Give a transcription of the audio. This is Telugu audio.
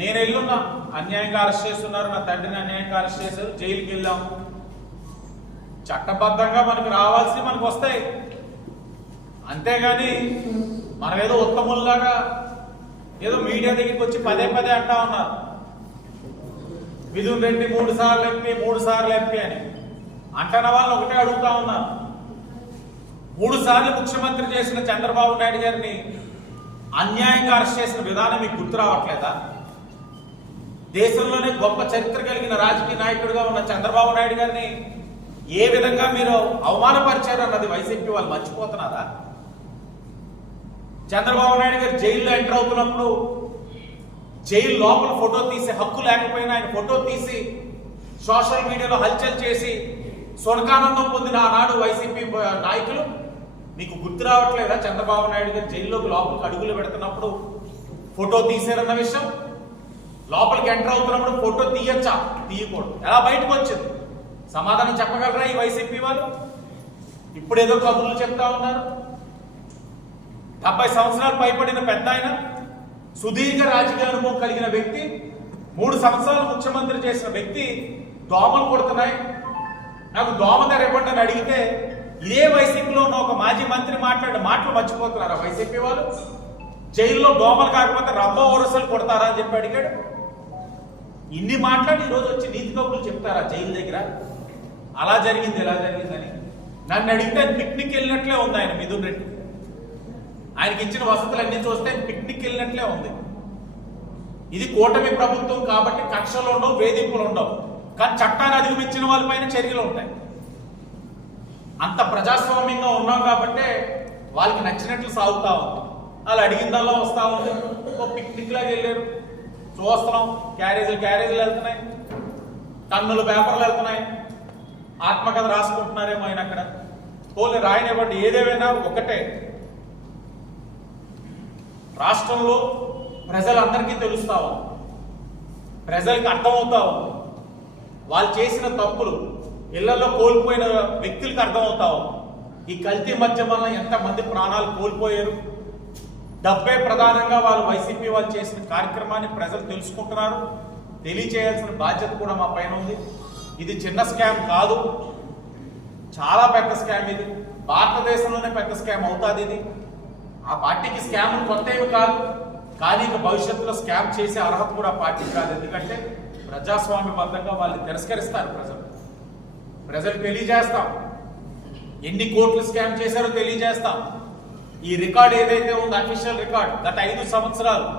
నేను వెళ్ళున్నా, అన్యాయంగా అరెస్ట్ చేస్తున్నారు, నా తండ్రిని అన్యాయంగా అరెస్ట్ చేశారు, జైలుకి వెళ్ళాం. చట్టబద్ధంగా మనకు రావాల్సి మనకు వస్తాయి, అంతేగాని మనం ఏదో ఉత్తముల్లాగా ఏదో మీడియా దగ్గరికి వచ్చి పదే పదే అంటా ఉన్నారు మిథున్ రెడ్డి 3 సార్లు ఎంపీ 3 సార్లు ఎంపీ అని అంటున్న వాళ్ళని ఒకటే అడుగుతా ఉన్నారు. 3 సార్లు ముఖ్యమంత్రి చేసిన చంద్రబాబు నాయుడు గారిని అన్యాయంగా అరెస్ట్ చేసిన విధానం మీకు గుర్తు రావట్లేదా? దేశంలోనే గొప్ప చరిత్ర కలిగిన రాజకీయ నాయకుడిగా ఉన్న చంద్రబాబు నాయుడు గారిని ఏ విధంగా మీరు అవమానపరిచారు అన్నది వైసీపీ వాళ్ళు మర్చిపోతున్నారా? చంద్రబాబు నాయుడు గారు జైల్లో ఎంటర్ అవుతున్నప్పుడు జైలు లోపల ఫోటో తీసి హక్కు లేకపోయినా ఆయన ఫోటో తీసి సోషల్ మీడియాలో హల్చల్ చేసి సునకానందం పొందిన ఆనాడు వైసీపీ నాయకులు మీకు గుర్తు రావట్లేదా? చంద్రబాబు నాయుడు గారు జైల్లోకి లోపలికి అడుగులు పెడుతున్నప్పుడు ఫోటో తీసారన్న విషయం, లోపలికి ఎంటర్ అవుతున్నప్పుడు ఫోటో తీయచ్చా తీయకూడదు, ఎలా బయటకు వచ్చింది సమాధానం చెప్పగలరా ఈ వైసీపీ వాళ్ళు? ఇప్పుడు ఏదో కబుర్లు చెప్తా ఉన్నారు. 70 సంవత్సరాలు పైబడిన పెద్ద ఆయన, సుదీర్ఘ రాజకీయ అనుభవం కలిగిన వ్యక్తి, 3 సంవత్సరాలు ముఖ్యమంత్రి చేసిన వ్యక్తి దోమలు కొడుతున్నాయి, నాకు దోమదారు ఇవ్వండి అని అడిగితే ఇదే వైసీపీలో ఉన్న ఒక మాజీ మంత్రి మాట్లాడే మాటలు మర్చిపోతున్నారా వైసీపీ వాళ్ళు? జైల్లో దోమలు కాకపోతే రంభ వరుసలు కొడతారా అని చెప్పి అడిగాడు. ఇన్ని మాట్లాడి ఈరోజు వచ్చి నీతి కబుర్లు చెప్తారా జైలు దగ్గర? అలా జరిగింది ఎలా జరిగిందని నన్ను అడిగితే పిక్నిక్ వెళ్ళినట్లే ఉంది ఆయన మిథున్ రెడ్డి. ఆయనకి ఇచ్చిన వసతులన్నీ చూస్తే పిక్నిక్ వెళ్ళినట్లే ఉంది. ఇది కూటమి ప్రభుత్వం కాబట్టి కక్షలు ఉండవు, వేధింపులు ఉండవు, కానీ చట్టాన్ని అధిగమించిన వాళ్ళపైన చర్యలు ఉంటాయి. అంత ప్రజాస్వామ్యంగా ఉన్నాం కాబట్టి వాళ్ళకి నచ్చినట్లు సాగుతా ఉంది. వాళ్ళు అడిగిందల్లా వస్తా ఉంది. ఓ పిక్నిక్ లాగా వెళ్ళారు, చూస్తున్నాం, క్యారేజీలు వెళ్తున్నాయి, టన్నులు పేపర్లు వెళ్తున్నాయి, ఆత్మకథ రాసుకుంటున్నారేమో ఆయన అక్కడ. పోలే రాయనివ్వండి, ఏదేమైనా ఒకటే, రాష్ట్రంలో ప్రజలందరికీ తెలుస్తా ఉంది, ప్రజలకు అర్థమవుతా ఉంది, వాళ్ళు చేసిన తప్పులు ఇళ్లలో కోల్పోయిన వ్యక్తులకు అర్థమవుతా ఉంది. ఈ కల్తీ మద్యం వల్ల ఎంతమంది ప్రాణాలు కోల్పోయారు, డబ్బే ప్రధానంగా వాళ్ళు వైసీపీ వాళ్ళు చేసిన కార్యక్రమాన్ని ప్రజలు తెలుసుకుంటున్నారు. తెలియచేయాల్సిన బాధ్యత కూడా మా పైన ఉంది. ఇది చిన్న స్కామ్ కాదు, చాలా పెద్ద స్కామ్. ఇది భారతదేశంలోనే పెద్ద స్కామ్ అవుతుంది. ఇది ఆ పార్టీకి స్కామ్లు కొత్త ఏమి కాదు, కానీ ఇక భవిష్యత్తులో స్కామ్ చేసే అర్హత కూడా పార్టీకి కాదు. ఎందుకంటే ప్రజాస్వామ్యబద్ధంగా వాళ్ళు తిరస్కరిస్తారు. ప్రజలు తెలియజేస్తాం, ఎన్ని కోట్లు స్కామ్ చేశారో తెలియజేస్తాం. ఈ రికార్డ్ ఏదైతే ఉందో అఫీషియల్ రికార్డ్ గత 5 సంవత్సరాలు